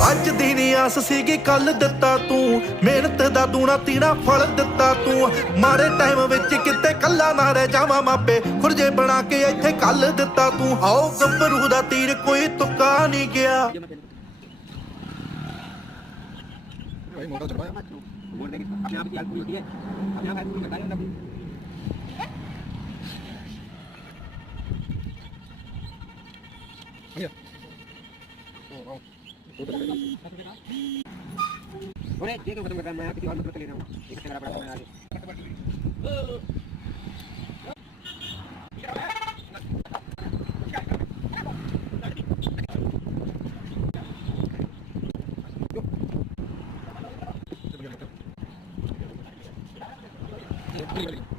ਅੱਜ ਦੀ ਨੀ ਆਸ ਸੀਗੀ ਕੱਲ ਦਿੱਤਾ ਤੂੰ, ਮਿਹਨਤ ਦਾ ਦੂਣਾ ਤੀਣਾ ਫਲ ਦਿੱਤਾ ਤੂੰ। ਮਾੜੇ ਟਾਈਮ ਵਿੱਚ ਕਿਤੇ ਕੱਲਾ ਨਾ ਰਹਿ ਜਾਵਾਂ ਮਾਪੇ, ਖੁਰਜੇ ਬਣਾ ਕੇ ਇੱਥੇ ਕੱਲ ਦਿੱਤਾ ਤੂੰ। ਆਓ ਗੱਭਰੂ ਦਾ ਤੀਰ ਕੋਈ ਤੁੱਕਾ ਨਹੀਂ ਗਿਆ। ये तो खत्म कर रहा है, मैं किसी और मतलब ले रहा हूँ। एक से मेरा बड़ा समय आगे Thank you.